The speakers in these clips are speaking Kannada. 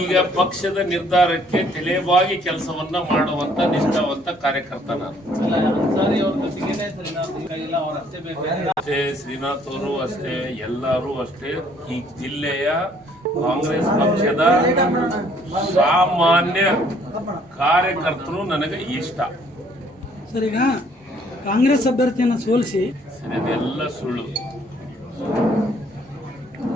ಈಗ ಪಕ್ಷದ ನಿರ್ಧಾರಕ್ಕೆ ತಲೆಬಾಗಿ ಕೆಲಸವನ್ನ ಮಾಡುವಂತ ನಿಷ್ಠಾವಂತ ಕಾರ್ಯಕರ್ತ ಅಷ್ಟೇ ಶ್ರೀನಾಥ್ ಅವರು ಅಷ್ಟೇ ಎಲ್ಲರೂ ಅಷ್ಟೇ ಈ ಜಿಲ್ಲೆಯ ಕಾಂಗ್ರೆಸ್ ಪಕ್ಷದ ಸಾಮಾನ್ಯ ಕಾರ್ಯಕರ್ತರು ನನಗೆ ಇಷ್ಟ. ಸರ್ ಈಗ ಕಾಂಗ್ರೆಸ್ ಅಭ್ಯರ್ಥಿಯನ್ನು ಸೋಲಿಸಿ ಸರಿ, ಅದೆಲ್ಲ ಸುಳ್ಳು.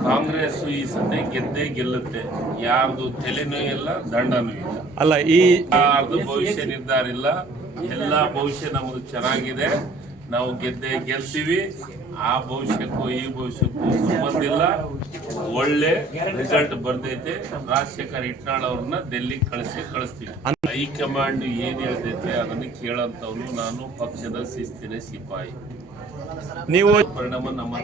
ಕಾಂಗ್ರೆಸ್ ಈ ಸತೆ ಗೆದ್ದೇ ಗೆಲ್ಲುತ್ತೆ. ಯಾರ್ದು ತಲೆನೂ ಇಲ್ಲ ದಂಡನೂ ಇಲ್ಲ. ಅಲ್ಲ ಈ ಯಾರ್ದು ಭವಿಷ್ಯ ನಿರ್ಧಾರ ಇಲ್ಲ ಎಲ್ಲಾ ಭವಿಷ್ಯ ನಮ್ದು ಚೆನ್ನಾಗಿದೆ. ನಾವು ಗೆದ್ದೆ ಗೆಲ್ತೀವಿ. ಆ ಭವಿಷ್ಯಕ್ಕೂ ಈ ಭವಿಷ್ಯಕ್ಕೂ ಸಂಬಂಧಿಲ್ಲ. ಒಳ್ಳೆ ರಿಸಲ್ಟ್ ಬರ್ದೈತೆ ರಾಜಶೇಖರ್ ಇಟ್ನಾಳ್ ಅವ್ರನ್ನ ಡೆಲ್ಲಿ ಕಳಿಸಿ ಕಳಿಸ್ತೀವಿ. ಹೈಕಮಾಂಡ್ ಏನ್ ಹೇಳ್ತೈತೆ ಅದನ್ನ ಕೇಳಂತವ್ನು ನಾನು ಪಕ್ಷದ ಶಿಸ್ತಿನ ಸಿಪಾಯಿ. ನೀವು ಪರಿಣಾಮ ನಮ್ಮ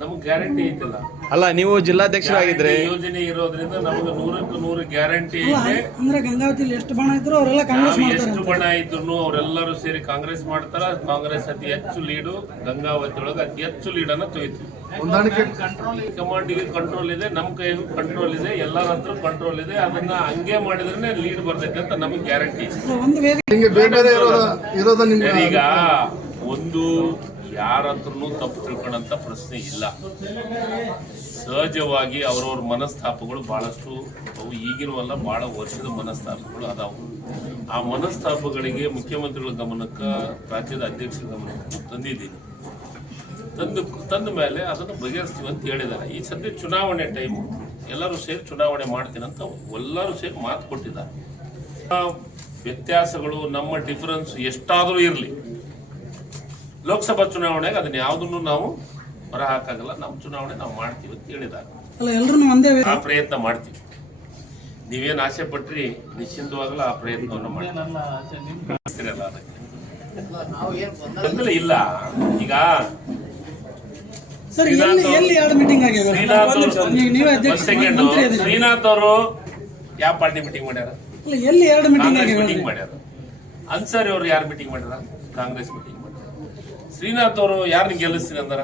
ನಮ್ಗೆ ಗ್ಯಾರಂಟಿ ಐತಲ್ಲ ಅಲ್ಲ ನೀವು ಜಿಲ್ಲಾಧ್ಯಕ್ಷರಾಗಿದ್ರೆ ಯೋಜನೆ ಇರೋದ್ರಿಂದ ನಮಗೆ ನೂರಕ್ಕೂ ನೂರು ಗ್ಯಾರಂಟಿ ಇದೆ. ಅಂದ್ರೆ ಗಂಗಾವತಿಲಿ ಎಷ್ಟು ಬಣ ಇದ್ರು ಅವರೆಲ್ಲ ಕಾಂಗ್ರೆಸ್ ನಾವು ಎಷ್ಟು ಬಣ ಇದ್ರು ಅವರೆಲ್ಲರೂ ಸೇರಿ ಕಾಂಗ್ರೆಸ್ ಮಾಡ್ತಾರ. ಕಾಂಗ್ರೆಸ್ ಅತಿ ಹೆಚ್ಚು ಲೀಡು ಗಂಗಾವತಿ ಒಳಗೆ ಅತಿ ಹೆಚ್ಚು ಲೀಡ್ ಅನ್ನ ಕಂಟ್ರೋಲ್ ಕಮಾಂಡಿಗೆ ಕಂಟ್ರೋಲ್ ಇದೆ. ನಮ್ಮ ಕೈಗೂ ಕಂಟ್ರೋಲ್ ಇದೆ ಎಲ್ಲರ ಹತ್ರ ಕಂಟ್ರೋಲ್ ಇದೆ. ಅದನ್ನ ಹಂಗೆ ಮಾಡಿದ್ರೆ ಲೀಡ್ ಬರ್ತೈತೆ ಅಂತ ನಮಗೆ ಗ್ಯಾರಂಟಿ ಒಂದು ಬೇರೆ ಬೇರೆ ಇರೋದ ಈಗ ಒಂದು ಯಾರ ಹತ್ರನೂ ತಪ್ಪು ತಿಳ್ಕೊಂಡಂತ ಪ್ರಶ್ನೆ ಇಲ್ಲ. ಸಹಜವಾಗಿ ಅವ್ರವ್ರ ಮನಸ್ತಾಪಗಳು ಬಹಳಷ್ಟು ಅವು ಈಗಿನವಲ್ಲ ಬಹಳ ವರ್ಷದ ಮನಸ್ತಾಪಗಳು ಅದಾವು. ಆ ಮನಸ್ತಾಪಗಳಿಗೆ ಮುಖ್ಯಮಂತ್ರಿಗಳ ಗಮನಕ್ಕೆ, ರಾಜ್ಯದ ಅಧ್ಯಕ್ಷರ ಗಮನಕ್ಕೆ ತಂದಿದ್ದೀನಿ. ತಂದು, ತಂದ ಮೇಲೆ ಅದನ್ನು ಬಗೆಹರಿಸ್ತೀವಿ ಅಂತ ಹೇಳಿದ್ದಾರೆ. ಈ ಸದ್ಯ ಚುನಾವಣೆ ಟೈಮು ಎಲ್ಲರೂ ಸೇರಿ ಚುನಾವಣೆ ಮಾಡ್ತೀನಿ ಅಂತ ಎಲ್ಲರೂ ಸೇರಿ ಮಾತು ಕೊಟ್ಟಿದ್ದಾರೆ. ವ್ಯತ್ಯಾಸಗಳು, ನಮ್ಮ ಡಿಫರೆನ್ಸ್ ಎಷ್ಟಾದರೂ ಇರಲಿ. ಲೋಕಸಭಾ ಚುನಾವಣೆಗೆ ಅದನ್ನ ಯಾವುದನ್ನು ನಾವು ಹೊರ ಹಾಕಾಗಲ್ಲ ನಮ್ಮ ಚುನಾವಣೆ ನಾವು ಮಾಡ್ತೀವಿ ಅಂತ ಹೇಳಿದಾಗ. ಅಲ್ಲ ಎಲ್ಲರೂ ಒಂದೇ ವೇದಿಕೆ ಆ ಪ್ರಯತ್ನ ಮಾಡ್ತೀವಿ. ನೀವೇನು ಆಸೆ ಪಟ್ರಿ ನಿಶ್ಚಿಂತವಾಗಲ್ಲ ಆ ಪ್ರಯತ್ನವನ್ನು ಮಾಡ್ತೀರಲ್ಲ ಅದಕ್ಕೆ. ಇಲ್ಲ. ಈಗ ಸರ್ ಎಲ್ಲಿ ಎಲ್ಲಿ ಎರಡು ಮೀಟಿಂಗ್ ಆಗಿವೆ ಶ್ರೀನಾಥ್ ಅವರು ಯಾವ ಪಾರ್ಟಿ ಮೀಟಿಂಗ್ ಮಾಡ್ಯಾರ? ಅಲ್ಲ ಎಲ್ಲಿ ಎರಡು ಮೀಟಿಂಗ್ ಮೀಟಿಂಗ್ ಮಾಡ್ಯಾರ. ಅನ್ಸಾರಿ ಅವರು ಯಾರು ಮೀಟಿಂಗ್ ಮಾಡ್ಯಾರ? ಕಾಂಗ್ರೆಸ್ ಮೀಟಿಂಗ್ ಶ್ರೀನಾಥ್ ಅವರು ಯಾರನ್ನ ಗೆಲ್ಲಿಸ್ತೀನಿ ಅಂದಾರ?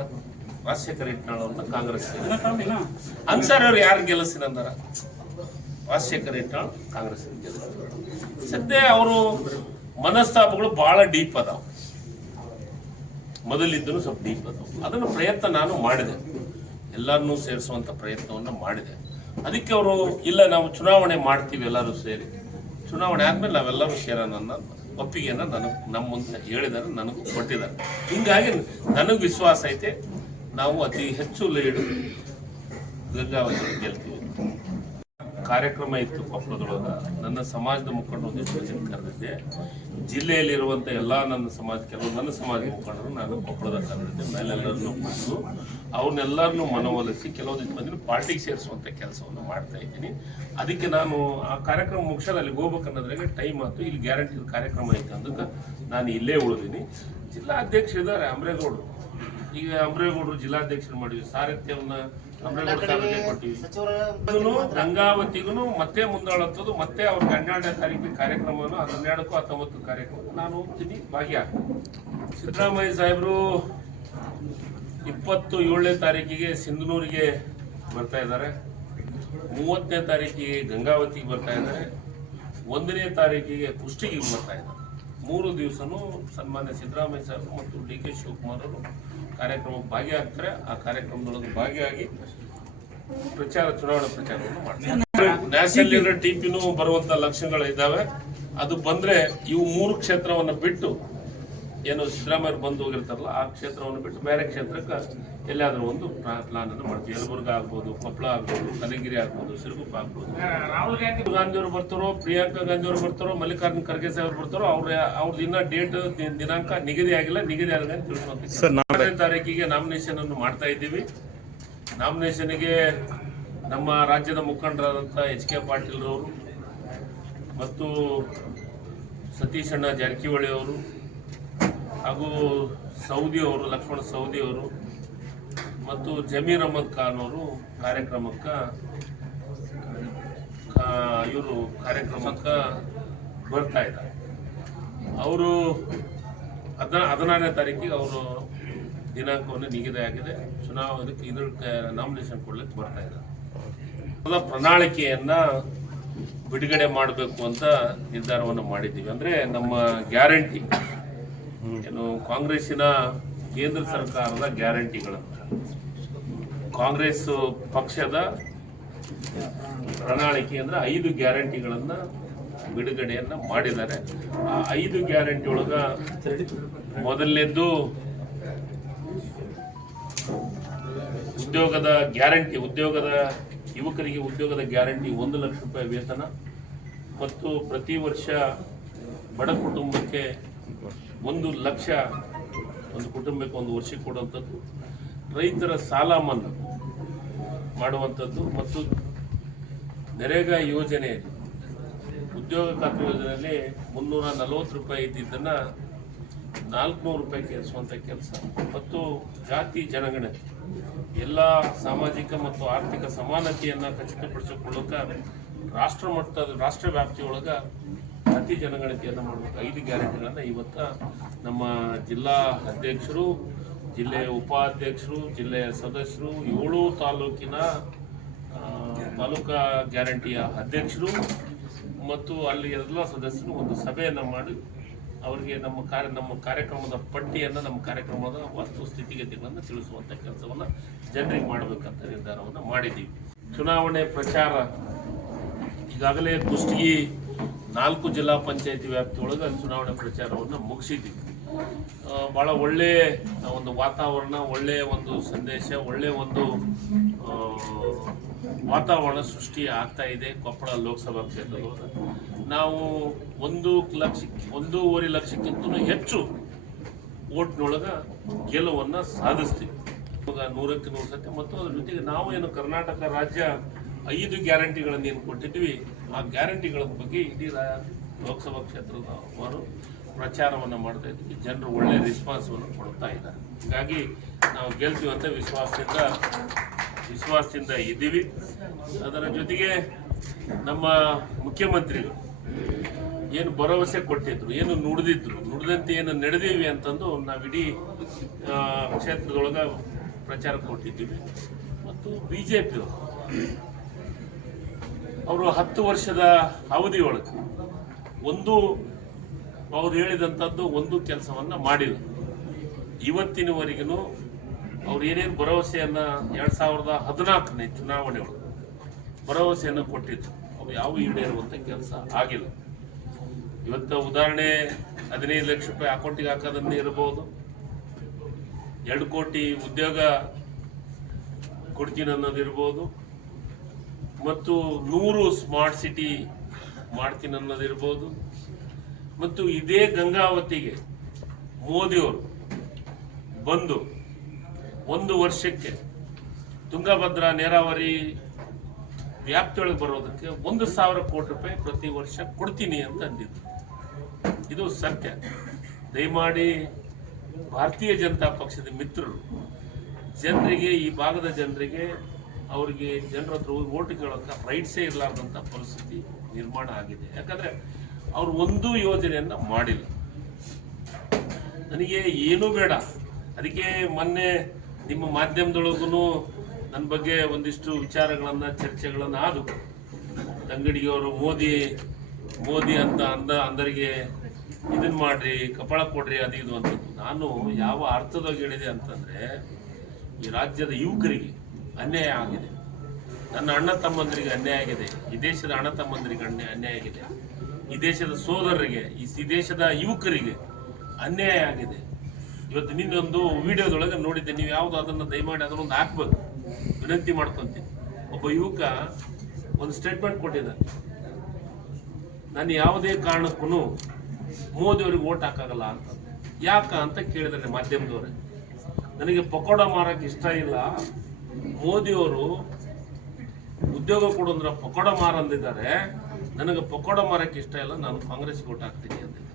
ರಾಜಶೇಖರ್ ಇಟ್ನಾಳ್ ಅಂತ ಕಾಂಗ್ರೆಸ್. ಅನ್ಸಾರ್ ಅವರು ಯಾರು ಗೆಲ್ಲಿಸ್ತೀನಿ ಅಂದಾರ? ರಾಜಶೇಖರ್ ಇಟ್ನಾಳ್ ಕಾಂಗ್ರೆಸ್ ಸದ್ಯ ಅವರು ಮನಸ್ತಾಪಗಳು ಬಹಳ ಡೀಪ್ ಅದಾವ. ಮೊದಲಿದ್ದನು ಸ್ವಲ್ಪ ಡೀಪ್ ಅದಾವ. ಅದನ್ನು ಪ್ರಯತ್ನ ನಾನು ಮಾಡಿದೆ. ಎಲ್ಲರನ್ನೂ ಸೇರಿಸುವಂತ ಪ್ರಯತ್ನವನ್ನು ಮಾಡಿದೆ. ಅದಕ್ಕೆ ಅವರು, ಇಲ್ಲ ನಾವು ಚುನಾವಣೆ ಮಾಡ್ತೀವಿ ಎಲ್ಲರೂ ಸೇರಿ. ಚುನಾವಣೆ ಆದ್ಮೇಲೆ ನಾವೆಲ್ಲರೂ ಸೇರೋಣ ಅನ್ನೋ ಒಪ್ಪಿಗೆಯನ್ನ ನನಗೆ ನಮ್ಮ ಮುಂದೆ ಹೇಳಿದ್ದಾರೆ, ನನಗೂ ಕೊಟ್ಟಿದ್ದಾರೆ. ಹಿಂಗಾಗಿ ನನಗೆ ವಿಶ್ವಾಸ ಐತೆ, ನಾವು ಅತಿ ಹೆಚ್ಚು ಲೀಡು ಗಂಗಾವತಿ ಗೆಲ್ತೀವಿ. ಕಾರ್ಯಕ್ರಮ ಇತ್ತು ಕೊಪ್ಪಳದೊಳಗ. ನನ್ನ ಸಮಾಜದ ಮುಖಂಡರು ಒಂದಿಷ್ಟು ಜನ ಕರೆದಿದ್ದೆ. ಜಿಲ್ಲೆಯಲ್ಲಿರುವಂಥ ಎಲ್ಲ ನನ್ನ ಸಮಾಜ ಕೆಲವು ನನ್ನ ಸಮಾಜದ ಮುಖಂಡರು ನಾನು ಕೊಪ್ಪಳದ ಕರೆದಿದ್ದೆ ಮೇಲೆಲ್ಲರನ್ನು ಬಂದು ಅವ್ರನ್ನೆಲ್ಲರನ್ನೂ ಮನವೊಲಿಸಿ ಕೆಲವೊಂದಿಷ್ಟು ಮಂದಿನ ಪಾರ್ಟಿಗೆ ಸೇರಿಸುವಂಥ ಕೆಲಸವನ್ನು ಮಾಡ್ತಾ ಇದ್ದೀನಿ. ಅದಕ್ಕೆ ನಾನು ಆ ಕಾರ್ಯಕ್ರಮ ಮುಗಿಸೋದು ಅಲ್ಲಿಗೆ ಹೋಗ್ಬೇಕನ್ನೋದ್ರಾಗೆ ಟೈಮ್ ಆಯ್ತು. ಇಲ್ಲಿ ಗ್ಯಾರಂಟಿ ಕಾರ್ಯಕ್ರಮ ಐತೆ ಅಂದಕ್ಕೆ ನಾನು ಇಲ್ಲೇ ಉಳಿದೀನಿ. ಜಿಲ್ಲಾ ಅಧ್ಯಕ್ಷ ಇದ್ದಾರೆ, ಅಂಬ್ರೇಗೌಡರು. ಈಗ ಅಂಬ್ರೇಗೌಡರು ಜಿಲ್ಲಾಧ್ಯಕ್ಷರು ಮಾಡಿದ್ವಿ ಸಾರಥ್ಯವನ್ನ ಸಾರಥ್ಯ ಕೊಟ್ಟಿವಿ ಗಂಗಾವತಿಗೂ ಮತ್ತೆ ಮುಂದಾಳತ್ತದು ಮತ್ತೆ ಅವ್ರಿಗೆ ಹನ್ನೆರಡನೇ ತಾರೀಕಿನ ಕಾರ್ಯಕ್ರಮವನ್ನು ಹನ್ನೆರಡಕ್ಕೂ ಹತ್ತೊಂಬತ್ತು ಕಾರ್ಯಕ್ರಮ ನಾನು ಹೋಗ್ತೀನಿ ಭಾಗ್ಯ ಸಿದ್ದರಾಮಯ್ಯ ಸಾಹೇಬರು ಇಪ್ಪತ್ತು ಏಳನೇ ತಾರೀಕಿಗೆ ಸಿಂಧನೂರಿಗೆ ಬರ್ತಾ ಇದ್ದಾರೆ. ಮೂವತ್ತನೇ ತಾರೀಕಿಗೆ ಗಂಗಾವತಿಗೆ ಬರ್ತಾ ಇದ್ದಾರೆ. ಒಂದನೇ ತಾರೀಕಿಗೆ ಕುಷ್ಟಿಗೆ ಬರ್ತಾ ಇದ್ದಾರೆ. ಮೂರು ದಿವಸನೂ ಸನ್ಮಾನ್ಯ ಸಿದ್ದರಾಮಯ್ಯ ಸಾಹೇಬರು ಮತ್ತು ಡಿ ಕೆ ಶಿವಕುಮಾರ್ ಅವರು ಕಾರ್ಯಕ್ರಮಕ್ಕೆ ಭಾಗಿಯಾಗ್ತಾರೆ. ಆ ಕಾರ್ಯಕ್ರಮದೊಳಗೆ ಭಾಗಿಯಾಗಿ ಪ್ರಚಾರ, ಚುನಾವಣಾ ಪ್ರಚಾರವನ್ನು ಮಾಡ್ತಾರೆ. ನ್ಯಾಷನಲ್ ಲೀಡರ್ ಟಿಪಿನೂ ಬರುವಂತ ಲಕ್ಷಣಗಳು ಇದ್ದಾವೆ ಅದು ಬಂದ್ರೆ ಇವು ಮೂರು ಕ್ಷೇತ್ರವನ್ನ ಬಿಟ್ಟು ಏನು ಸಿದ್ದರಾಮಯ್ಯ ಬಂದು ಹೋಗಿರ್ತಾರಲ್ಲ ಆ ಕ್ಷೇತ್ರವನ್ನು ಬಿಟ್ಟು ಬೇರೆ ಕ್ಷೇತ್ರಕ್ಕೆ ಎಲ್ಲಾದರೂ ಒಂದು ಪ್ಲಾನ್ ಅನ್ನು ಮಾಡ್ತೀವಿ. ಯಲಬುರ್ಗ ಆಗ್ಬೋದು ಕೊಪ್ಪಳ ಆಗ್ಬೋದು ಕನಗಿರಿ ಆಗ್ಬೋದು ಸಿರುಗುಪ್ಪ ಆಗ್ಬೋದು. ರಾಹುಲ್ ಗಾಂಧಿ ಗಾಂಧಿ ಅವರು ಬರ್ತಾರೋ ಪ್ರಿಯಾಂಕಾ ಗಾಂಧಿ ಅವರು ಬರ್ತಾರೋ ಮಲ್ಲಿಕಾರ್ಜುನ್ ಖರ್ಗೆ ಸಾಹೇಬ್ ಬರ್ತಾರೋ ಅವ್ರ ಅವ್ರದ್ದು ಇನ್ನೂ ಡೇಟ್ ದಿನಾಂಕ ನಿಗದಿ ಆಗಿಲ್ಲ ನಿಗದಿ ಆಗಿದೆ ಹನ್ನೆರಡನೇ ತಾರೀಕಿಗೆ ನಾಮಿನೇಷನ್ ಅನ್ನು ಮಾಡ್ತಾ ಇದ್ದೀವಿ. ನಾಮಿನೇಷನ್ಗೆ ನಮ್ಮ ರಾಜ್ಯದ ಮುಖಂಡರಾದಂಥ ಎಚ್ ಕೆ ಪಾಟೀಲ್ ಅವರು ಮತ್ತು ಸತೀಶಣ್ಣ ಅಣ್ಣ ಜಾರಕಿಹೊಳಿ ಅವರು ಹಾಗೂ ಸೌದಿ ಅವರು, ಲಕ್ಷ್ಮಣ ಸೌದಿ ಅವರು ಮತ್ತು ಜಮೀರ್ ಅಹಮದ್ ಖಾನ್ ಅವರು ಕಾರ್ಯಕ್ರಮಕ್ಕೆ ಇವರು ಕಾರ್ಯಕ್ರಮಕ್ಕೆ ಬರ್ತಾ ಇದ್ದಾರೆ. ಅವರು ಹದಿನ, ಹದಿನಾರನೇ ತಾರೀಕಿಗೆ ಅವರು ದಿನಾಂಕವನ್ನು ನಿಗದಿ ಆಗಿದೆ. ಚುನಾವಣೆಗೆ ಇದ್ರ ನಾಮಿನೇಷನ್ ಕೊಡ್ಲಿಕ್ಕೆ ಬರ್ತಾ ಇದ್ದಾರೆ. ಪ್ರಣಾಳಿಕೆಯನ್ನ ಬಿಡುಗಡೆ ಮಾಡಬೇಕು ಅಂತ ನಿರ್ಧಾರವನ್ನು ಮಾಡಿದ್ದೀವಿ. ಅಂದರೆ ನಮ್ಮ ಗ್ಯಾರಂಟಿ ಏನು ಕಾಂಗ್ರೆಸ್ಸಿನ ಕೇಂದ್ರ ಸರ್ಕಾರದ ಗ್ಯಾರಂಟಿಗಳು. ಕಾಂಗ್ರೆಸ್ ಪಕ್ಷದ ಪ್ರಣಾಳಿಕೆ ಅಂದ್ರೆ ಐದು ಗ್ಯಾರಂಟಿಗಳನ್ನು ಬಿಡುಗಡೆಯನ್ನು ಮಾಡಿದ್ದಾರೆ. ಆ ಐದು ಗ್ಯಾರಂಟಿ ಒಳಗ ಮೊದಲನೇದ್ದು ಉದ್ಯೋಗದ ಗ್ಯಾರಂಟಿ, ಉದ್ಯೋಗದ ಯುವಕರಿಗೆ ಉದ್ಯೋಗದ ಗ್ಯಾರಂಟಿ ಒಂದು ಲಕ್ಷ ರೂಪಾಯಿ ವೇತನ. ಮತ್ತು ಪ್ರತಿ ವರ್ಷ ಬಡ ಕುಟುಂಬಕ್ಕೆ ಒಂದು ಲಕ್ಷ, ಒಂದು ಕುಟುಂಬಕ್ಕೆ ಒಂದು ವರ್ಷಕ್ಕೆ ಕೊಡುವಂಥದ್ದು, ರೈತರ ಸಾಲ ಮನ್ನಾ ಮಾಡುವಂಥದ್ದು ಮತ್ತು ನರೇಗಾ ಯೋಜನೆ ಉದ್ಯೋಗ ಖಾತ್ರಿ ಯೋಜನೆಯಲ್ಲಿ ಮುನ್ನೂರ ನಲವತ್ತು ರೂಪಾಯಿ ಇದ್ದಿದ್ದನ್ನು ನಾಲ್ಕುನೂರು ರೂಪಾಯಿ ಕೇಳಿಸುವಂಥ ಕೆಲಸ. ಮತ್ತು ಜಾತಿ ಜನಗಣತಿ, ಎಲ್ಲ ಸಾಮಾಜಿಕ ಮತ್ತು ಆರ್ಥಿಕ ಸಮಾನತೆಯನ್ನು ಖಚಿತಪಡಿಸಿಕೊಳ್ಳೋಕೆ ರಾಷ್ಟ್ರ ಮಟ್ಟದ ರಾಷ್ಟ್ರ ವ್ಯಾಪ್ತಿಯೊಳಗ ಜಾತಿ ಜನಗಣತಿಯನ್ನು ಮಾಡಬೇಕು. ಐದು ಗ್ಯಾರಂಟಿಗಳನ್ನು ಇವತ್ತು ನಮ್ಮ ಜಿಲ್ಲಾ ಅಧ್ಯಕ್ಷರು, ಜಿಲ್ಲೆಯ ಉಪಾಧ್ಯಕ್ಷರು, ಜಿಲ್ಲೆಯ ಸದಸ್ಯರು, ಏಳು ತಾಲೂಕಿನ ತಾಲೂಕಾ ಗ್ಯಾರಂಟಿಯ ಅಧ್ಯಕ್ಷರು ಮತ್ತು ಅಲ್ಲಿ ಎಲ್ಲ ಸದಸ್ಯರು ಒಂದು ಸಭೆಯನ್ನು ಮಾಡಿ ಅವರಿಗೆ ನಮ್ಮ ಕಾರ್ಯ, ನಮ್ಮ ಕಾರ್ಯಕ್ರಮದ ಪಟ್ಟಿಯನ್ನು, ನಮ್ಮ ಕಾರ್ಯಕ್ರಮದ ವಸ್ತು ಸ್ಥಿತಿಗತಿಗಳನ್ನು ತಿಳಿಸುವಂಥ ಕೆಲಸವನ್ನು ಜನರಿಗೆ ಮಾಡಬೇಕಂತ ನಿರ್ಧಾರವನ್ನು ಮಾಡಿದ್ದೀವಿ. ಚುನಾವಣೆ ಪ್ರಚಾರ ಈಗಾಗಲೇ ಕುಷ್ಟಗಿ ನಾಲ್ಕು ಜಿಲ್ಲಾ ಪಂಚಾಯತಿ ವ್ಯಾಪ್ತಿಯೊಳಗೆ ಚುನಾವಣೆ ಪ್ರಚಾರವನ್ನು ಮುಗಿಸಿದ್ದೀವಿ. ಭಾಳ ಬಹಳ ಒಳ್ಳೆ ಒಂದು ವಾತಾವರಣ ಒಳ್ಳೆಯ ಒಂದು ಸಂದೇಶ ಒಳ್ಳೆಯ ಒಂದು ವಾತಾವರಣ ಸೃಷ್ಟಿ ಆಗ್ತಾ ಇದೆ ಕೊಪ್ಪಳ ಲೋಕಸಭಾ ಕ್ಷೇತ್ರದೊಳಗೆ. ನಾವು ಒಂದು ಲಕ್ಷ ಒಂದೂವರೆ ಲಕ್ಷಕ್ಕಿಂತ ಹೆಚ್ಚು ಓಟ್ನೊಳಗೆ ಗೆಲುವನ್ನು ಸಾಧಿಸ್ತೀವಿ. ಇವಾಗ ನೂರಕ್ಕೆ ನೂರು ಸತ್ಯ, ಮತ್ತು ಅದ್ರ ಜೊತೆಗೆ ನಾವು ಏನು ಕರ್ನಾಟಕ ರಾಜ್ಯ ಐದು ಗ್ಯಾರಂಟಿಗಳನ್ನು ಏನು ಕೊಟ್ಟಿದ್ವಿ ಆ ಗ್ಯಾರಂಟಿಗಳ ಬಗ್ಗೆ ಇಡೀ ಲೋಕಸಭಾ ಲೋಕಸಭಾ ಕ್ಷೇತ್ರದವರು ಪ್ರಚಾರವನ್ನು ಮಾಡ್ತಾ ಇದ್ದೀವಿ. ಜನರು ಒಳ್ಳೆ ರೆಸ್ಪಾನ್ಸನ್ನು ಕೊಡ್ತಾ ಇದ್ದಾರೆ. ಹೀಗಾಗಿ ನಾವು ಗೆಲ್ತೀವಿ ಅಂತ ವಿಶ್ವಾಸದಿಂದ ವಿಶ್ವಾಸದಿಂದ ಇದ್ದೀವಿ. ಅದರ ಜೊತೆಗೆ ನಮ್ಮ ಮುಖ್ಯಮಂತ್ರಿಗಳು ಏನು ಭರವಸೆ ಕೊಟ್ಟಿದ್ರು, ಏನು ನುಡಿದಿದ್ರು, ನುಡಿದಂತೆ ಏನು ನಡೆದೀವಿ ಅಂತಂದು ನಾವು ಇಡೀ ಕ್ಷೇತ್ರದೊಳಗೆ ಪ್ರಚಾರ ಕೊಟ್ಟಿದ್ದೀವಿ. ಮತ್ತು ಬಿ ಜೆ ಅವರು ಹತ್ತು ವರ್ಷದ ಅವಧಿಯೊಳಗೆ ಒಂದು ಅವ್ರು ಹೇಳಿದಂಥದ್ದು ಒಂದು ಕೆಲಸವನ್ನ ಮಾಡಿಲ್ಲ. ಇವತ್ತಿನವರೆಗೂ ಅವ್ರು ಏನೇನು ಭರವಸೆಯನ್ನ ಎರಡು ಸಾವಿರದ ಹದಿನಾಲ್ಕನೇ ಚುನಾವಣೆ ಒಳಗೆ ಭರವಸೆಯನ್ನು ಕೊಟ್ಟಿದ್ರು. ಅವು ಯಾವ ಈಡೇರುವಂತ ಕೆಲಸ ಆಗಿಲ್ಲ. ಇವತ್ತು ಉದಾಹರಣೆ ಹದಿನೈದು ಲಕ್ಷ ರೂಪಾಯಿ ಅಕೌಂಟಿಗೆ ಹಾಕೋದನ್ನೇ ಇರಬಹುದು ಎರಡು ಕೋಟಿ ಉದ್ಯೋಗ ಕೊಡ್ತೀನಿ ಅನ್ನೋದು ಇರ್ಬೋದು. ಮತ್ತು ನೂರು ಸ್ಮಾರ್ಟ್ ಸಿಟಿ ಮಾಡ್ತೀನಿ ಅನ್ನೋದಿರ್ಬೋದು. ಮತ್ತು ಇದೇ ಗಂಗಾವತಿಗೆ ಮೋದಿಯವರು ಬಂದು ಒಂದು ವರ್ಷಕ್ಕೆ ತುಂಗಭದ್ರಾ ನೀರಾವರಿ ವ್ಯಾಪ್ತಿಯೊಳಗೆ ಬರೋದಕ್ಕೆ ಒಂದು ಸಾವಿರ ಕೋಟಿ ರೂಪಾಯಿ ಪ್ರತಿ ವರ್ಷ ಕೊಡ್ತೀನಿ ಅಂತ ಅಂದಿದ್ರು. ಇದು ಸತ್ಯ. ದಯಮಾಡಿ ಭಾರತೀಯ ಜನತಾ ಪಕ್ಷದ ಮಿತ್ರರು, ಜನರಿಗೆ, ಈ ಭಾಗದ ಜನರಿಗೆ ಅವರಿಗೆ ಜನರ ಹತ್ರ ಓಟ್ ಕೇಳೋಕೆ ರೈಟ್ಸೇ ಇರಲಾರ್ದಂಥ ಪರಿಸ್ಥಿತಿ ನಿರ್ಮಾಣ ಆಗಿದೆ. ಯಾಕಂದ್ರೆ ಅವ್ರು ಒಂದೂ ಯೋಜನೆಯನ್ನು ಮಾಡಿಲ್ಲ. ನನಗೆ ಏನೂ ಬೇಡ. ಅದಕ್ಕೆ ಮೊನ್ನೆ ನಿಮ್ಮ ಮಾಧ್ಯಮದೊಳಗೂ ನನ್ನ ಬಗ್ಗೆ ಒಂದಿಷ್ಟು ವಿಚಾರಗಳನ್ನ, ಚರ್ಚೆಗಳನ್ನ ಆದವು. ತಂಗಡಿಯವರು ಮೋದಿ ಮೋದಿ ಅಂತ ಅಂದ, ಅಂದರಿಗೆ ಇದನ್ನ ಮಾಡ್ರಿ, ಕಪಾಳ ಕೊಡ್ರಿ, ಅದು ಇದು ಅಂತ ನಾನು ಯಾವ ಅರ್ಥದಾಗ ಹೇಳಿದೆ ಅಂತಂದ್ರೆ ಈ ರಾಜ್ಯದ ಯುವಕರಿಗೆ ಅನ್ಯಾಯ ಆಗಿದೆ. ನನ್ನ ಅಣ್ಣ ತಮ್ಮಂದರಿಗೆ ಅನ್ಯಾಯ ಆಗಿದೆ. ಈ ದೇಶದ ಅಣ್ಣ ತಮ್ಮಂದರಿಗೆ ಅನ್ಯಾಯ ಅನ್ಯಾಯ ಆಗಿದೆ. ಈ ದೇಶದ ಸೋದರರಿಗೆ, ಈ ದೇಶದ ಯುವಕರಿಗೆ ಅನ್ಯಾಯ ಆಗಿದೆ. ಇವತ್ತು ನಿನ್ನೊಂದು ವಿಡಿಯೋದೊಳಗೆ ನೋಡಿದ್ದೆ. ನೀವು ಯಾವುದು ಅದನ್ನು ದಯಮಾಡಿ ಅದನ್ನೊಂದು ಹಾಕ್ಬೇಕು. ವಿನಂತಿ ಮಾಡ್ಕೊಂತೀನಿ. ಒಬ್ಬ ಯುವಕ ಒಂದು ಸ್ಟೇಟ್ಮೆಂಟ್ ಕೊಟ್ಟಿದ್ದ ನಾನು ಯಾವುದೇ ಕಾರಣಕ್ಕೂ ಮೋದಿಯವ್ರಿಗೆ ಓಟ್ ಹಾಕಾಗಲ್ಲ ಅಂತ. ಯಾಕ ಅಂತ ಕೇಳಿದ್ರೆ ಮಾಧ್ಯಮದವ್ರೆ. ನನಗೆ ಪಕೋಡ ಮಾರಕ್ಕೆ ಇಷ್ಟ ಇಲ್ಲ. ಮೋದಿಯವರು ಉದ್ಯೋಗ ಕೊಡು ಅಂದ್ರೆ ಪಕೋಡ ಮಾರ ಅಂದಿದ್ದಾರೆ. ನನಗೆ ಪಕೋಡ ಮಾರಕ್ಕೆ ಇಷ್ಟ ಇಲ್ಲ, ನಾನು ಕಾಂಗ್ರೆಸ್ ಓಟ್ ಹಾಕ್ತೀನಿ ಅಂದಿದ್ದೆ.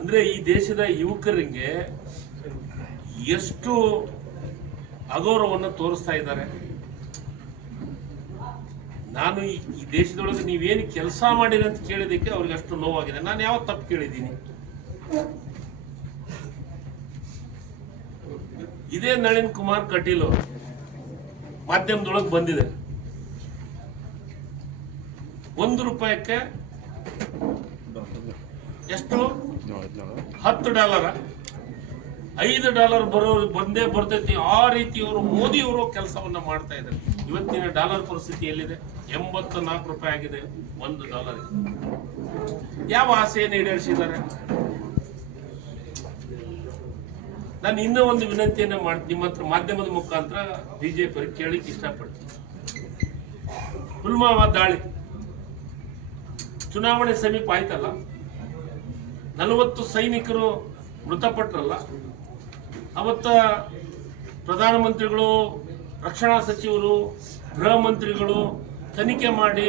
ಅಂದ್ರೆ ಈ ದೇಶದ ಯುವಕರಿಗೆ ಎಷ್ಟು ಅಗೌರವವನ್ನು ತೋರಿಸ್ತಾ ಇದ್ದಾರೆ. ನಾನು ಈ ದೇಶದೊಳಗೆ ನೀವೇನು ಕೆಲಸ ಮಾಡಿರಿ ಅಂತ ಕೇಳಿದಕ್ಕೆ ಅವ್ರಿಗೆ ಅಷ್ಟು ನೋವಾಗಿದೆ. ನಾನು ಯಾವ ತಪ್ಪು ಕೇಳಿದ್ದೀನಿ. ಇದೇ ನಳಿನ್ ಕುಮಾರ್ ಕಟೀಲ್ ಅವರು. ಮಾಧ್ಯಮದೊಳಗೆ ಬಂದಿದೆ. ಒಂದು ರೂಪಾಯಕ್ಕೆ ಎಷ್ಟು? ಹತ್ತು ಡಾಲರ್. ಐದು ಡಾಲರ್ ಬರೋ ಬಂದೇ ಬರ್ತೈತಿ. ಆ ರೀತಿಯವರು ಮೋದಿಯವರು ಕೆಲಸವನ್ನು ಮಾಡ್ತಾ ಇದ್ದಾರೆ. ಇವತ್ತಿನ ಡಾಲರ್ ಪರಿಸ್ಥಿತಿ ಎಲ್ಲಿದೆ? ಎಂಬತ್ತು ನಾಲ್ಕು ರೂಪಾಯಿ ಆಗಿದೆ ಒಂದು ಡಾಲರ್ ಯಾವ ಆಸೆಯನ್ನು ಈಡೇರಿಸಿದ್ದಾರೆ? ನಾನು ಇನ್ನೂ ಒಂದು ವಿನಂತಿಯನ್ನು ಮಾಡಿ, ನಿಮ್ಮ ಹತ್ರ ಮಾಧ್ಯಮದ ಮುಖಾಂತರ ಬಿಜೆಪಿ ಕೇಳಿಕ್ ಇಷ್ಟಪಡ್ತೀನಿ. ಪುಲ್ವಾಮಾ ದಾಳಿ. ಚುನಾವಣೆ ಸಮೀಪ ಆಯ್ತಲ್ಲ? ನಲವತ್ತು ಸೈನಿಕರು ಮೃತಪಟ್ಟರಲ್ಲ ಅವತ್ತ ಪ್ರಧಾನಮಂತ್ರಿಗಳು, ರಕ್ಷಣಾ ಸಚಿವರು, ಗೃಹ ಮಂತ್ರಿಗಳು ತನಿಖೆ ಮಾಡಿ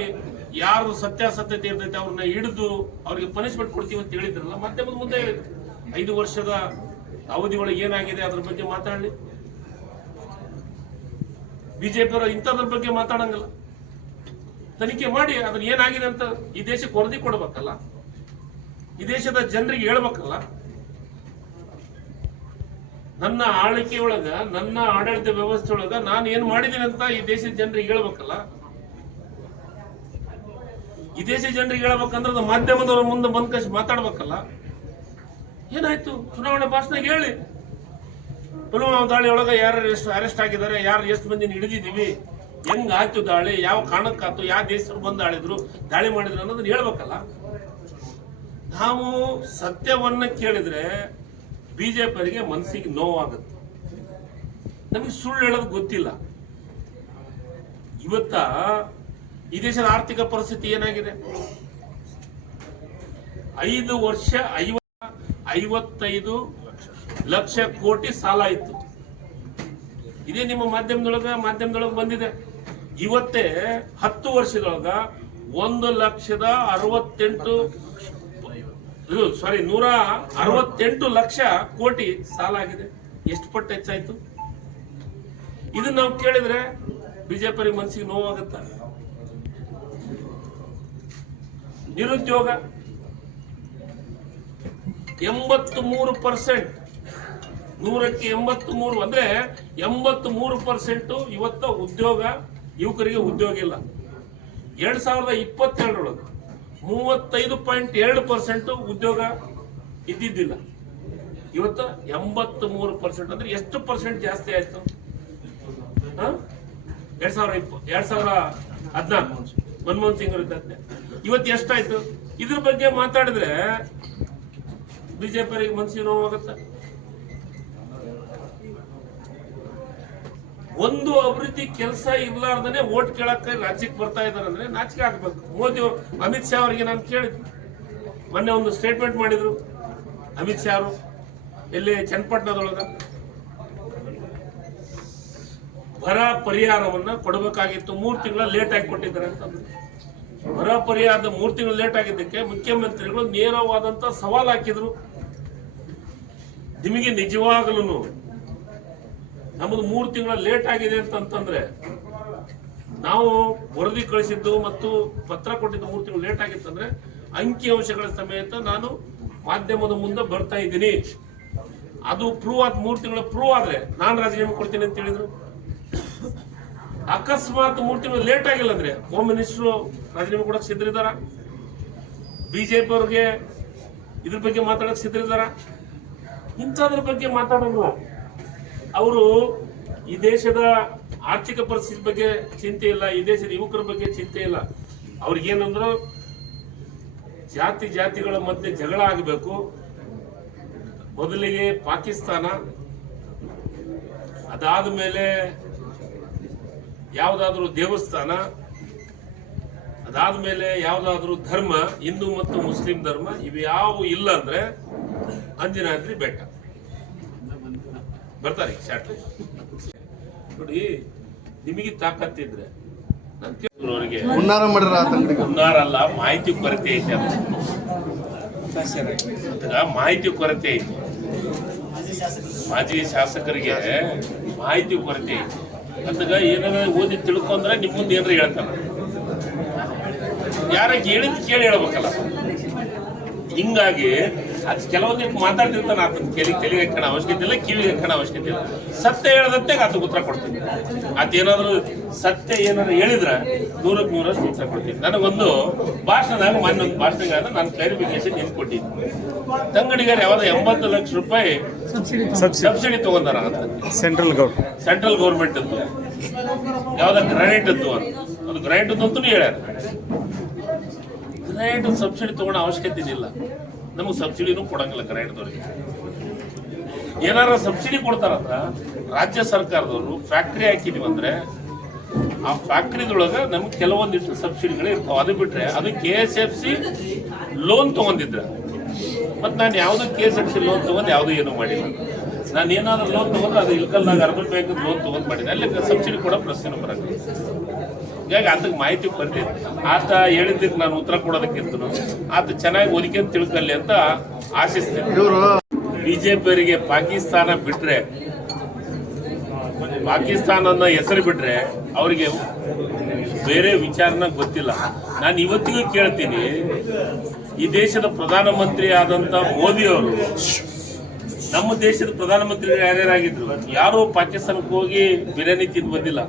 ಯಾರು ಸತ್ಯಾಸತ್ಯತೆ ಇರ್ತೈತೆ ಅವ್ರನ್ನ ಹಿಡಿದು ಅವ್ರಿಗೆ ಪನಿಷ್ಮೆಂಟ್ ಕೊಡ್ತೀವಿ ಅಂತ ಹೇಳಿದ್ರಲ್ಲ, ಮಾಧ್ಯಮದ ಮುಂದೆ ಹೇಳಿದ್ರು. ಐದು ವರ್ಷದ ಅವಧಿ ಒಳಗೆ ಏನಾಗಿದೆ ಅದ್ರ ಬಗ್ಗೆ ಮಾತಾಡಲಿ? ಬಿಜೆಪಿ ಅವರು ಇಂಥದ್ರ ಬಗ್ಗೆ ಮಾತಾಡಂಗಿಲ್ಲ. ತನಿಖೆ ಮಾಡಿ ಅದ್ರ ಏನಾಗಿದೆ ಅಂತ ಈ ದೇಶಕ್ಕೆ ವರದಿ ಕೊಡ್ಬೇಕಲ್ಲ? ಈ ದೇಶದ ಜನರಿಗೆ ಹೇಳ್ಬೇಕಲ್ಲ? ನನ್ನ ಆಳ್ವಿಕೆ ನನ್ನ ಆಡಳಿತ ವ್ಯವಸ್ಥೆ ಒಳಗ ನಾನು ಏನ್ ಮಾಡಿದ್ದೀನಿ ಅಂತ ಈ ದೇಶದ ಜನರಿಗೆ ಹೇಳ್ಬೇಕಲ್ಲ? ಈ ದೇಶದ ಜನರಿಗೆ ಹೇಳ್ಬೇಕಂದ್ರೆ ಮಾಧ್ಯಮದವ್ರ ಮುಂದೆ ಬಂದ್ಕಷ್ಟು ಮಾತಾಡ್ಬೇಕಲ್ಲ? ಏನಾಯ್ತು? ಚುನಾವಣೆ ಭಾಷಣ ಹೇಳಿ. ಪುಲ್ವಾಮಾ ದಾಳಿ ಒಳಗ ಯಾರು ಎಷ್ಟು ಅರೆಸ್ಟ್ ಆಗಿದ್ದಾರೆ, ಯಾರು ಎಷ್ಟು ಮಂದಿನ ಹಿಡಿದಿದ್ದೀವಿ, ಹೆಂಗ್ ಆಯ್ತು ದಾಳಿ, ಯಾವ ಕಾರಣಕ್ಕಾಯ್ತು, ಯಾವ ದೇಶರು ಬಂದು ಆಳಿದ್ರು, ದಾಳಿ ಮಾಡಿದ್ರು ಅನ್ನೋದನ್ನ ಹೇಳ್ಬೇಕಲ್ಲ. ನಾವು ಸತ್ಯವನ್ನ ಕೇಳಿದ್ರೆ ಬಿಜೆಪಿಯವರಿಗೆ ಮನಸ್ಸಿಗೆ ನೋವಾಗುತ್ತೆ. ನಮಗೆ ಸುಳ್ಳು ಹೇಳೋದು ಗೊತ್ತಿಲ್ಲ. ಇವತ್ತ ಈ ದೇಶದ ಆರ್ಥಿಕ ಪರಿಸ್ಥಿತಿ ಏನಾಗಿದೆ? ಐದು ವರ್ಷ ಐವ ಐವತ್ತೈದು ಲಕ್ಷ ಕೋಟಿ ಸಾಲ ಇತ್ತು ಇದೇ ನಿಮ್ಮ ಮಾಧ್ಯಮದೊಳಗ, ಮಾಧ್ಯಮದೊಳಗೆ ಬಂದಿದೆ. ಇವತ್ತೇ ಹತ್ತು ವರ್ಷದೊಳಗ ಒಂದು ಲಕ್ಷದ ಅರವತ್ತೆಂಟು ಇದು ಸಾರಿ ನೂರ ಅರವತ್ತೆಂಟು ಲಕ್ಷ ಕೋಟಿ ಸಾಲ ಆಗಿದೆ. ಎಷ್ಟು ಪಟ್ಟು ಹೆಚ್ಚಾಯ್ತು? ಇದನ್ನ ನಾವು ಕೇಳಿದ್ರೆ ಬಿಜೆಪಿ ಮನಸ್ಸಿಗೆ ನೋವಾಗುತ್ತ? ನಿರುದ್ಯೋಗ. ಎಂಬತ್ತು ಮೂರು ಪರ್ಸೆಂಟ್ ನೂರಕ್ಕೆ ಎಂಬತ್ತು ಮೂರು ಅಂದ್ರೆ ಎಂಬತ್ತು ಮೂರು ಪರ್ಸೆಂಟ್ ಇವತ್ತ ಉದ್ಯೋಗ, ಯುವಕರಿಗೆ ಉದ್ಯೋಗ ಇಲ್ಲ. ಎರಡ್ ಸಾವಿರದ ಇಪ್ಪತ್ತೆರಡರೊಳಗೆ ಮೂವತ್ತೈದು ಪಾಯಿಂಟ್ ಎರಡು ಪರ್ಸೆಂಟ್ ಉದ್ಯೋಗ ಇದ್ದಿದ್ದಿಲ್ಲ. ಇವತ್ತು ಎಂಬತ್ತು ಮೂರು ಪರ್ಸೆಂಟ್ ಅಂದ್ರೆ ಎಷ್ಟು ಪರ್ಸೆಂಟ್ ಜಾಸ್ತಿ ಆಯ್ತು? ಎರಡ್ ಸಾವಿರ ಇಪ್ಪ, ಎರಡ್ ಸಾವಿರ ಹದಿನಾಲ್ಕು. ಮನಮೋಹನ್ ಸಿಂಗ್ ಅವ್ರ ಇದ್ದಂತೆ ಇವತ್ತು ಎಷ್ಟಾಯ್ತು? ಇದ್ರ ಬಗ್ಗೆ ಮಾತಾಡಿದ್ರೆ ಬಿಜೆಪಿ ಮನಸ್ಸಿಗೆ ನೋವಾಗುತ್ತೆ ಒಂದು ಅಭಿವೃದ್ಧಿ ಕೆಲಸ ಇರ್ಲಾರ್ದನೆ ಓಟ್ ಕೇಳಕ್ಕೆ ರಾಜ್ಯಕ್ಕೆ ಬರ್ತಾ ಇದ್ದಾರೆ ಅಂದ್ರೆ ನಾಚಿಕೆ ಆಗ್ಬೇಕು. ಮೋದಿ ಅವರು, ಅಮಿತ್ ಶಾ ಅವರಿಗೆ ನಾನು ಕೇಳಿದ್ವಿ ಮೊನ್ನೆ ಒಂದು ಸ್ಟೇಟ್ಮೆಂಟ್ ಮಾಡಿದ್ರು. ಅಮಿತ್ ಶಾ ಅವರು ಇಲ್ಲಿ ಚನ್ನಪಟ್ಟಣದೊಳಗ. ಬರ ಪರಿಹಾರವನ್ನ ಕೊಡಬೇಕಾಗಿತ್ತು. ಮೂರು ತಿಂಗಳ ಲೇಟ್ ಆಗಿ ಕೊಟ್ಟಿದ್ದಾರೆ ಅಂತ ಬರ ಪರಿಹಾರದ ಮೂರು ತಿಂಗಳು ಲೇಟ್ ಆಗಿದ್ದಕ್ಕೆ ಮುಖ್ಯಮಂತ್ರಿಗಳು ನೇರವಾದಂತ ಸವಾಲ್ ಹಾಕಿದ್ರು. ನಿಮಗೆ ನಿಜವಾಗಲೂ ನಮ್ಮದು ಮೂರು ತಿಂಗಳ ಲೇಟ್ ಆಗಿದೆ ಅಂತಂದ್ರೆ ನಾವು ವರದಿ ಕಳಿಸಿದ್ದು ಮತ್ತು ಪತ್ರ ಕೊಟ್ಟಿದ್ದು ಮೂರು ತಿಂಗಳು ಲೇಟ್ ಅಂಕಿ ಅಂಶಗಳ ಸಮೇತ ನಾನು ಮಾಧ್ಯಮದ ಮುಂದೆ ಬರ್ತಾ ಇದ್ದೀನಿ. ಅದು ಪ್ರೂವ್ ಆದ ಮೂರು ತಿಂಗಳ ಪ್ರೂವ್ ಆದ್ರೆ ನಾನು ರಾಜೀನಾಮೆ ಕೊಡ್ತೀನಿ ಅಂತ ಹೇಳಿದ್ರು. ಅಕಸ್ಮಾತ್ ಮೂರು ತಿಂಗಳು ಲೇಟ್ ಆಗಿಲ್ಲ ಅಂದ್ರೆ ಹೋಮ್ ಮಿನಿಸ್ಟರ್ ರಾಜೀನಾಮೆ ಕೊಡಕ್ ಸಿದ್ಧರಿದ್ದಾರ? ಬಿಜೆಪಿ ಅವ್ರಿಗೆ ಇದ್ರ ಬಗ್ಗೆ ಮಾತಾಡಕ್ ಸಿದ್ಧರಿದ್ದಾರ? ಇಂಥದ್ರ ಬಗ್ಗೆ ಮಾತಾಡೋದು ಅವರು ಈ ದೇಶದ ಆರ್ಥಿಕ ಪರಿಸ್ಥಿತಿ ಬಗ್ಗೆ ಚಿಂತೆ ಇಲ್ಲ, ಈ ದೇಶದ ಯುವಕರ ಬಗ್ಗೆ ಚಿಂತೆ ಇಲ್ಲ. ಅವ್ರಿಗೇನಂದ್ರು ಜಾತಿ ಜಾತಿಗಳ ಮಧ್ಯೆ ಜಗಳ ಆಗಬೇಕು. ಮೊದಲಿಗೆ ಪಾಕಿಸ್ತಾನ, ಅದಾದ ಮೇಲೆ ಯಾವುದಾದ್ರೂ ದೇವಸ್ಥಾನ, ಅದಾದ ಮೇಲೆ ಯಾವುದಾದ್ರೂ ಧರ್ಮ, ಹಿಂದೂ ಮತ್ತು ಮುಸ್ಲಿಂ ಧರ್ಮ, ಇವ್ಯಾವು ಇಲ್ಲ ಅಂದ್ರೆ ಅಂಜನಾದ್ರಿ ಬೆಟ್ಟ. ಬರ್ತಾರೆ ಶಾರ್ಟ್ ನೋಡಿ ನಿಮಗೆ ತಾಕತ್ತಿದ್ರೆ ಹುನ್ನಾರ ಹುನ್ನಾರಲ್ಲ ಮಾಹಿತಿ ಕೊರತೆ ಐತೆ ಮಾಹಿತಿ ಕೊರತೆ ಐತೆ. ಮಾಜಿ ಶಾಸಕರಿಗೆ ಮಾಹಿತಿ ಕೊರತೆ ಐತೆ. ಅದಕ್ಕ ಏನಾರ ಓದಿ ತಿಳ್ಕೊಂಡ್ರೆ ನಿಮ್ಮ ಮುಂದೆ ಏನಾರ ಹೇಳ್ತಾರ? ಯಾರ ಹೇಳಿದ್ ಕೇಳಿ ಹೇಳ್ಬೇಕಲ್ಲ. ಹಿಂಗಾಗಿ ಅದು ಕೆಲವೊಂದು ಮಾತಾಡ್ತಿರ್ತಾನೆ ಆತನ ಕೆಲಿ ಕೆಲಿಗೆ ಹಾಕೋಣ ಅವಶ್ಯಕತೆ ಇಲ್ಲ ಕಿವಿಗೆ ಹಾಕೋಣ ಅವಶ್ಯಕತೆ ಇಲ್ಲ. ಸತ್ಯ ಹೇಳದಂತೆ ಅದು ಉತ್ತರ ಕೊಡ್ತೀನಿ. ಅದೇನಾದ್ರು ಸತ್ಯ ಏನಾದ್ರು ಹೇಳಿದ್ರೆ ನೂರಕ್ಕೆ ನೂರಷ್ಟು ಉತ್ತರ ಕೊಡ್ತೀನಿ. ನನಗೊಂದು ಭಾಷಣದಾಗ ಮೊನ್ನೆ ಒಂದು ಭಾಷಣಗಾದ ನಾನು ಕ್ಲಾರಿಫಿಕೇಶನ್ ನಿಂತು ಕೊಟ್ಟಿದ್ದೆ ತಂಗಡಿಗಾರ ಯಾವ್ದು ಎಂಬತ್ತು ಲಕ್ಷ ರೂಪಾಯಿ ಸಬ್ಸಿಡಿ ಸಬ್ಸಿಡಿ ತಗೊಂಡಾರ ಅಂತ. Central government. ಸೆಂಟ್ರಲ್ ಗೌರ್ಮೆಂಟ್ ಅದು ಯಾವ್ದ ಗ್ರಾನೈಟ್ ಅದು ಅಂತ. ಅದು ಗ್ರಾನೈಟ್ ಅಂತೂ ಹೇಳ್ಯಾರ. ಗ್ರಾನೈಟ್ ಸಬ್ಸಿಡಿ ತಗೊಳ್ಳೋ ಅವಶ್ಯಕತೆ ಇಲ್ಲ ನಮಗೆ ಸಬ್ಸಿಡಿನೂ ಕೊಡಂಗಿಲ್ಲ ಕರೆಂಟ್ದವ್ರಿಗೆ ಏನಾರ ಸಬ್ಸಿಡಿ ಕೊಡ್ತಾರಂದ್ರ ರಾಜ್ಯ ಸರ್ಕಾರದವರು ಫ್ಯಾಕ್ಟ್ರಿ ಹಾಕಿದೀವಿ ಅಂದ್ರೆ ಆ ಫ್ಯಾಕ್ಟ್ರಿದೊಳಗೆ ನಮ್ಗೆ ಕೆಲವೊಂದಿಷ್ಟು ಸಬ್ಸಿಡಿಗಳು ಇರ್ತಾವ. ಅದು ಬಿಟ್ರೆ ಅದು K S F C loan ತಗೊಂಡಿದ್ರ. ಮತ್ತು ನಾನು ಯಾವುದೋ K S F C loan ತಗೊಂಡು ಯಾವುದೂ ಏನೂ ಮಾಡಿಲ್ಲ. ನಾನು ಏನಾದ್ರು ಲೋನ್ ತಗೊಂಡ್ರೆ ಅದು ಇಲ್ಕಲ್ದಾಗ ಅರ್ಬನ್ ಬ್ಯಾಂಕ್ ಲೋನ್ ತಗೊಂಡ್ ಮಾಡಿದೆ ಅಲ್ಲಿ ಸಬ್ಸಿಡಿ ಕೂಡ ಪ್ರಶ್ನೆ ಬರಂಗಿಲ್ಲ. ಹೀಗಾಗಿ ಅದಕ್ಕೆ ಮಾಹಿತಿ ಬರ್ತಿದ್. ಆತ ಹೇಳಿದ್ದಕ್ಕೆ ನಾನು ಉತ್ತರ ಕೊಡೋದಕ್ಕಿಂತನು ಆತ ಚೆನ್ನಾಗಿ ಓದಿಕೆ ತಿಳ್ಕೊಳ್ಳಿ ಅಂತ ಆಶಿಸ್ತೇನೆ. ಬಿಜೆಪಿಯವರಿಗೆ ಪಾಕಿಸ್ತಾನ ಬಿಟ್ರೆ ಪಾಕಿಸ್ತಾನ ಅನ್ನೋ ಹೆಸರು ಬಿಟ್ರೆ ಅವರಿಗೆ ಬೇರೆ ವಿಚಾರನ ಗೊತ್ತಿಲ್ಲ. ನಾನು ಇವತ್ತಿಗೂ ಕೇಳ್ತೀನಿ, ಈ ದೇಶದ ಪ್ರಧಾನಮಂತ್ರಿ ಆದಂತ ಮೋದಿ ಅವರು, ನಮ್ಮ ದೇಶದ ಪ್ರಧಾನಮಂತ್ರಿ ಯಾರ್ಯಾರಾಗಿದ್ರು? ಯಾರು ಪಾಕಿಸ್ತಾನಕ್ಕೆ ಹೋಗಿ ಬಿರಿಯಾನಿ ತಿಂದು ಬಂದಿಲ್ಲ.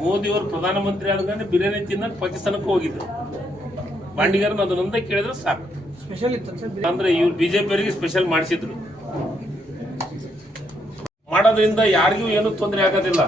ಮೋದಿ ಅವರು ಪ್ರಧಾನಮಂತ್ರಿ ಆದಾಗ ಬಿರಿಯಾನಿ ತಿನ್ನಕ್ ಪಾಕಿಸ್ತಾನಕ್ಕೆ ಹೋಗಿದ್ರು. ಬಾಂಡಿಗರನ್ನ ಅದನ್ನೊಂದೇ ಕೇಳಿದ್ರೆ ಸಾಕು. ಸ್ಪೆಷಲ್ ಇತ್ತು ಅಂದ್ರೆ ಇವ್ರು ಬಿಜೆಪಿ ಅವರಿಗೆ ಸ್ಪೆಷಲ್ ಮಾಡಿಸಿದ್ರು. ಮಾಡೋದ್ರಿಂದ ಯಾರಿಗೂ ಏನು ತೊಂದರೆ ಆಗೋದಿಲ್ಲ.